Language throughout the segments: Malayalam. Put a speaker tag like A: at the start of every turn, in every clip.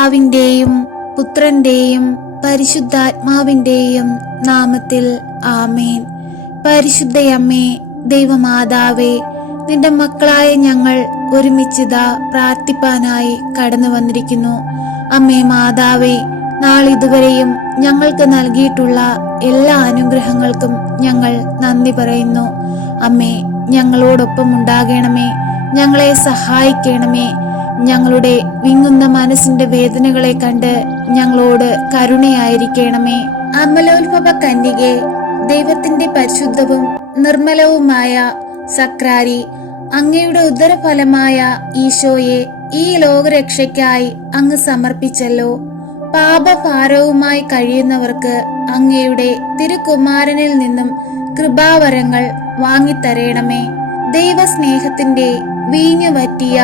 A: പിതാവിന്റെയും പുത്രന്റെയും പരിശുദ്ധാത്മാവിന്റെയും നാമത്തിൽ ആമേൻ. പരിശുദ്ധയമ്മേ ദൈവമാതാവേ നിന്റെ മക്കളായ ഞങ്ങൾ ഒരുമിച്ചിതാ പ്രാർത്ഥിപ്പാനായി കടന്നു വന്നിരിക്കുന്നു. അമ്മേ മാതാവേ നാളിതുവരെയും ഞങ്ങൾക്ക് നൽകിയിട്ടുള്ള എല്ലാ അനുഗ്രഹങ്ങൾക്കും ഞങ്ങൾ നന്ദി പറയുന്നു. അമ്മേ ഞങ്ങളോടൊപ്പം ഉണ്ടാകണമേ ഞങ്ങളെ സഹായിക്കണമേ ഞങ്ങളുടെ വിങ്ങുന്ന മനസ്സിന്റെ വേദനകളെ കണ്ട് ഞങ്ങളോട് കരുണയായിരിക്കണമേ. അമലോത്ഭവ കന്യകെ ദൈവത്തിന്റെ പരിശുദ്ധവും നിർമ്മലവുമായ സക്രാരി അങ്ങയുടെ ഉദരഫലമായ ഈശോയെ ഈ ലോകരക്ഷയ്ക്കായി അങ്ങ് സമർപ്പിച്ചല്ലോ. പാപഭാരവുമായി കഴിയുന്നവർക്ക് അങ്ങയുടെ തിരുകുമാരനിൽ നിന്നും കൃപാവരങ്ങൾ വാങ്ങിത്തരേണമേ. ദൈവസ്നേഹത്തിന്റെ വീഞ്ഞു വറ്റിയ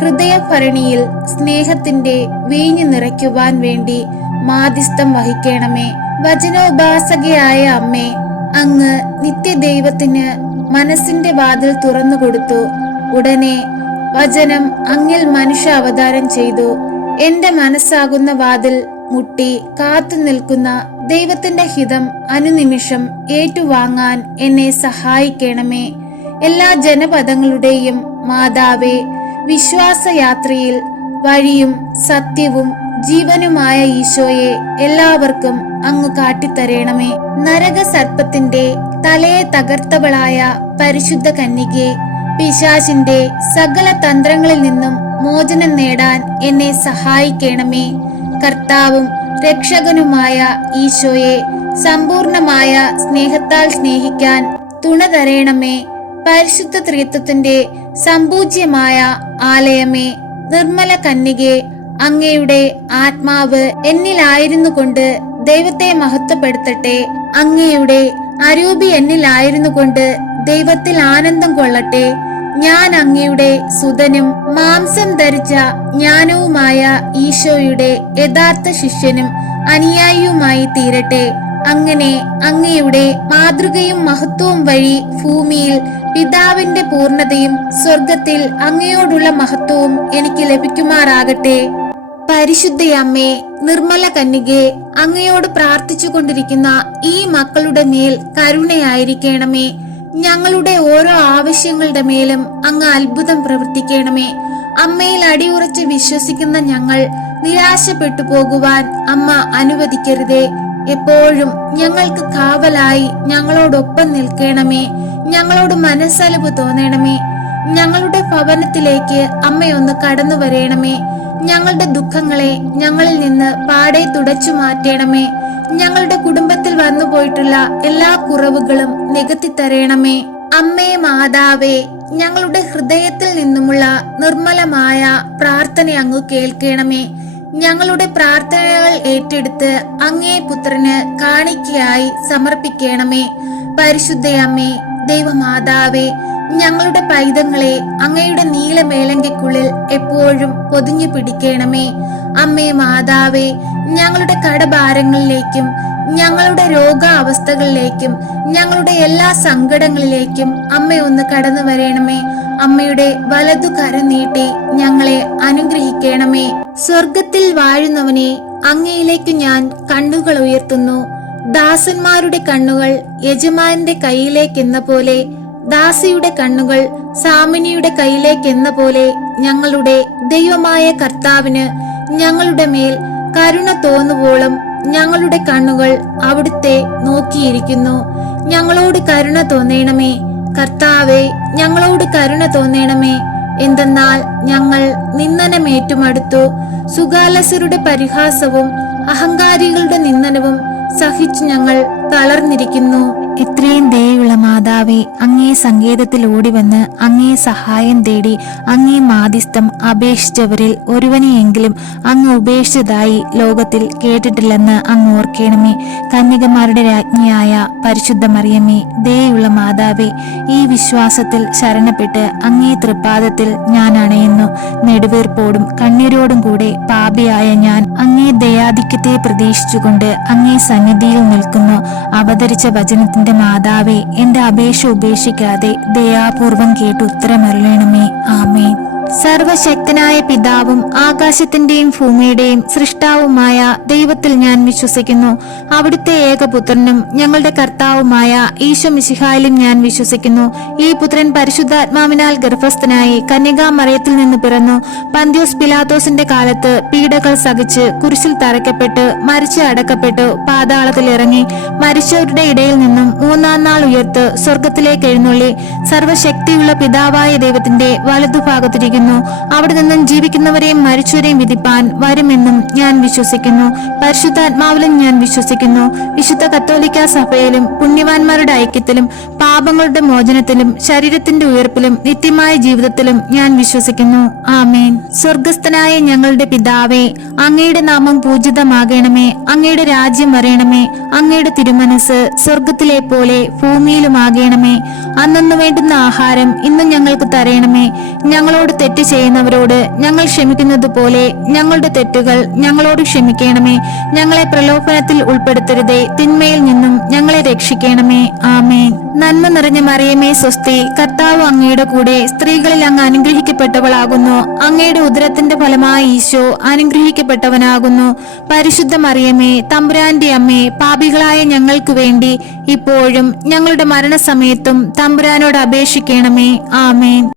A: ഹൃദയഭരണിയിൽ സ്നേഹത്തിന്റെ വീഞ്ഞു നിറയ്ക്കുവാൻ വേണ്ടി മാധ്യസ്ഥം വഹിക്കണമേ. വചനോപാസകയായ അമ്മേ അങ്ങ് നിത്യദൈവത്തിന് മനസ്സിന്റെ വാതിൽ തുറന്നു കൊടുത്തു. ഉടനെ വചനം അങ്ങിൽ മനുഷ്യ അവതാരം ചെയ്തു. എന്റെ മനസ്സാകുന്ന വാതിൽ മുട്ടി കാത്തു നിൽക്കുന്ന ദൈവത്തിന്റെ ഹിതം അനുനിമിഷം ഏറ്റുവാങ്ങാൻ എന്നെ സഹായിക്കണമേ. എല്ലാ ജനപദങ്ങളുടെയും മാതാവേ വിശ്വാസയാത്രയിൽ വഴിയും സത്യവും ജീവനുമായ ഈശോയെ എല്ലാവർക്കും അങ്ങ് കാട്ടിത്തരേണമേ. നരക സർപ്പത്തിന്റെ തലയെ തകർത്തവളായ പരിശുദ്ധ കന്യകെ പിശാചിന്റെ സകല തന്ത്രങ്ങളിൽ നിന്നും മോചനം നേടാൻ എന്നെ സഹായിക്കണമേ. കർത്താവും രക്ഷകനുമായ ഈശോയെ സമ്പൂർണമായ സ്നേഹത്താൽ സ്നേഹിക്കാൻ തുണ തരേണമേ. പരിശുദ്ധ ത്രിത്വത്തിന്റെ സമ്പൂജ്യമായ ആലയമേ നിർമ്മല കന്യകെ അങ്ങയുടെ ആത്മാവ് എന്നിലായിരുന്നു കൊണ്ട് ദൈവത്തെ മഹത്വപ്പെടുത്തട്ടെ. അങ്ങയുടെ അരൂപി എന്നിലായിരുന്നു കൊണ്ട് ദൈവത്തിൽ ആനന്ദം കൊള്ളട്ടെ. ഞാൻ അങ്ങയുടെ സുതനും മാംസം ധരിച്ച ജ്ഞാനവുമായ ഈശോയുടെ യഥാർത്ഥ ശിഷ്യനും അനുയായിയുമായി തീരട്ടെ. അങ്ങനെ അങ്ങയുടെ മാതൃകയും മഹത്വവും വഴി ഭൂമിയിൽ പിതാവിന്റെ പൂർണതയും സ്വർഗത്തിൽ അങ്ങയോടുള്ള മഹത്വവും എനിക്ക് ലഭിക്കുമാറാകട്ടെ. പരിശുദ്ധയമ്മേ നിർമ്മല കന്യകെ അങ്ങയോട് പ്രാർത്ഥിച്ചു കൊണ്ടിരിക്കുന്ന ഈ മക്കളുടെ മേൽ കരുണയായിരിക്കണമേ. ഞങ്ങളുടെ ഓരോ ആവശ്യങ്ങളുടെ മേലും അങ്ങ് അത്ഭുതം പ്രവർത്തിക്കണമേ. അമ്മയിൽ അടിയുറച്ച് വിശ്വസിക്കുന്ന ഞങ്ങൾ നിരാശപ്പെട്ടു പോകുവാൻ അമ്മ അനുവദിക്കരുതേ. എപ്പോഴും ഞങ്ങൾക്ക് കാവലായി ഞങ്ങളോടൊപ്പം നിൽക്കണമേ. ഞങ്ങളോട് മനസ്സലവ് തോന്നണമേ. ഞങ്ങളുടെ ഭവനത്തിലേക്ക് അമ്മയൊന്ന് കടന്നു വരേണമേ. ഞങ്ങളുടെ ദുഃഖങ്ങളെ ഞങ്ങളിൽ നിന്ന് പാടെ തുടച്ചു മാറ്റണമേ. ഞങ്ങളുടെ കുടുംബത്തിൽ വന്നു പോയിട്ടുള്ള എല്ലാ കുറവുകളും നികത്തി തരേണമേ. അമ്മേ മാതാവേ ഞങ്ങളുടെ ഹൃദയത്തിൽ നിന്നുമുള്ള നിർമ്മലമായ പ്രാർത്ഥന അങ്ങ് കേൾക്കണമേ. ഞങ്ങളുടെ പ്രാർത്ഥനകൾ ഏറ്റെടുത്ത് അങ്ങേ പുത്രന് കാണിക്കയായി സമർപ്പിക്കണമേ. പരിശുദ്ധയമ്മേ ദൈവമാതാവേ ഞങ്ങളുടെ പൈതങ്ങളെ അങ്ങയുടെ നീലമേലങ്കയ്ക്കുള്ളിൽ എപ്പോഴും പൊതിഞ്ഞു പിടിക്കണമേ. അമ്മേ മാതാവേ ഞങ്ങളുടെ കടഭാരങ്ങളിലേക്കും ഞങ്ങളുടെ രോഗാവസ്ഥകളിലേക്കും ഞങ്ങളുടെ എല്ലാ സങ്കടങ്ങളിലേക്കും അമ്മ ഒന്ന് കടന്നു വരേണമേ. അമ്മയുടെ വലതു കരം നീട്ടി ഞങ്ങളെ അനുഗ്രഹിക്കണമേ. സ്വർഗത്തിൽ വാഴുന്നവനെ അങ്ങയിലേക്ക് ഞാൻ കണ്ണുകൾ ഉയർത്തുന്നു. ദാസന്മാരുടെ കണ്ണുകൾ യജമാനന്റെ കയ്യിലേക്കെന്ന പോലെ ദാസിയുടെ കണ്ണുകൾ സാമിനിയുടെ കയ്യിലേക്കെന്ന പോലെ ഞങ്ങളുടെ ദൈവമായ കർത്താവിന് ഞങ്ങളുടെ മേൽ കരുണ തോന്നുവോളം ഞങ്ങളുടെ കണ്ണുകൾ അവിടുത്തെ നോക്കിയിരിക്കുന്നു. ഞങ്ങളോട് കരുണ തോന്നേണമേ. കർത്താവെ ഞങ്ങളോട് കരുണ തോന്നേണമേ. എന്തെന്നാൽ ഞങ്ങൾ നിന്ദനമേറ്റുമടുത്തു. സുഗാലസരുടെ പരിഹാസവും അഹങ്കാരികളുടെ നിന്ദനവും സഹിച്ചു ഞങ്ങൾ തളർന്നിരിക്കുന്നു. ഇത്രയും ദയുള്ള മാതാവേ അങ്ങേ സങ്കേതത്തിൽ ഓടിവന്ന് അങ്ങേ സഹായം തേടി അങ്ങേ മാധ്യസ്ഥം അപേക്ഷിച്ചവരിൽ ഒരുവനെയെങ്കിലും അങ്ങ് ഉപേക്ഷിച്ചതായി ലോകത്തിൽ കേട്ടിട്ടില്ലെന്ന് അങ്ങ് ഓർക്കണമേ. കന്യകമാരുടെ രാജ്ഞിയായ പരിശുദ്ധ മറിയമേ ദയുള്ള മാതാവേ ഈ വിശ്വാസത്തിൽ ശരണപ്പെട്ട് അങ്ങേ തൃപ്പാദത്തിൽ ഞാൻ അണയുന്നു. നെടുവീർപ്പോടും കണ്ണീരോടും കൂടെ പാപിയായ ഞാൻ അങ്ങേ ദയാധിക്യത്തെ പ്രതീക്ഷിച്ചുകൊണ്ട് അങ്ങേ സന്നിധിയിൽ നിൽക്കുന്നു. അവതരിച്ച വചനത്തിന്റെ മാതാവേ എന്റെ അപേക്ഷ ഉപേക്ഷിക്കാതെ ദയാപൂർവം കേട്ട് ഉത്തരമരുളണമേ. ആമേൻ. സർവശക്തനായ പിതാവും ആകാശത്തിന്റെയും ഭൂമിയുടെയും സൃഷ്ടാവുമായ ദൈവത്തിൽ ഞാൻ വിശ്വസിക്കുന്നു. അവിടുത്തെ ഏകപുത്രനും ഞങ്ങളുടെ കർത്താവുമായ ഈശോ മിശിഹായിലും ഞാൻ വിശ്വസിക്കുന്നു. ഈ പുത്രൻ പരിശുദ്ധാത്മാവിനാൽ ഗർഭസ്ഥനായി കന്യകാമറയത്തിൽ നിന്ന് പിറന്നു. പന്ത്യോസ് പിലാത്തോസിന്റെ കാലത്ത് പീഡകൾ സഹിച്ച് കുരിശിൽ തറയ്ക്കപ്പെട്ട് മരിച്ച് അടക്കപ്പെട്ടു പാതാളത്തിൽ ഇറങ്ങി മരിച്ചവരുടെ ഇടയിൽ നിന്നും മൂന്നാം നാൾ ഉയർത്ത് സ്വർഗത്തിലേക്ക് എഴുന്നള്ളി. സർവശക്തിയുള്ള പിതാവായ ദൈവത്തിന്റെ വലതുഭാഗത്തിരിക്കുന്നു. അവിടെ നിന്നും ജീവിക്കുന്നവരെയും മരിച്ചവരെയും വിധിപ്പാൻ വരുമെന്നും ഞാൻ വിശ്വസിക്കുന്നു. പരിശുദ്ധാത്മാവിലും ഞാൻ വിശ്വസിക്കുന്നു. വിശുദ്ധ കത്തോലിക്ക സഭയിലും പുണ്യവാന്മാരുടെ ഐക്യത്തിലും പാപങ്ങളുടെ മോചനത്തിലും ശരീരത്തിന്റെ ഉയർപ്പിലും നിത്യമായ ജീവിതത്തിലും ഞാൻ വിശ്വസിക്കുന്നു. ആമേൻ. സ്വർഗസ്ഥനായ ഞങ്ങളുടെ പിതാവേ അങ്ങയുടെ നാമം പൂജിതമാകണമേ. അങ്ങയുടെ രാജ്യം വരയണമേ അങ്ങയുടെ തിരുമനസ് സ്വർഗത്തിലെ പോലെ ഭൂമിയിലുമാകണമേ. അന്നു വേണ്ടുന്ന ആഹാരം ഇന്ന് ഞങ്ങൾക്ക് തരയണമേ ഞങ്ങളോട് തെറ്റ് ചെയ്യുന്നവരോട് ഞങ്ങൾ ക്ഷമിക്കുന്നത് പോലെ ഞങ്ങളുടെ തെറ്റുകൾ ഞങ്ങളോട് ക്ഷമിക്കണമേ. ഞങ്ങളെ പ്രലോഭനത്തിൽ ഉൾപ്പെടുത്തരുതേ. തിന്മയിൽ നിന്നും ഞങ്ങളെ രക്ഷിക്കണമേ. ആമേൻ. നന്മ നിറഞ്ഞ മറിയമേ സ്വസ്തി. കർത്താവ് അങ്ങയുടെ കൂടെ സ്ത്രീകളിൽ അങ്ങ് അനുഗ്രഹിക്കപ്പെട്ടവളാകുന്നു. അങ്ങയുടെ ഉദരത്തിന്റെ ഫലമായ ഈശോ അനുഗ്രഹിക്കപ്പെട്ടവനാകുന്നു. പരിശുദ്ധ മറിയമേ തമ്പുരാന്റെ അമ്മേ പാപികളായ ഞങ്ങൾക്ക് വേണ്ടി ഇപ്പോഴും ഞങ്ങളുടെ മരണസമയത്തും തമ്പുരാനോട് അപേക്ഷിക്കണമേ. ആമേൻ.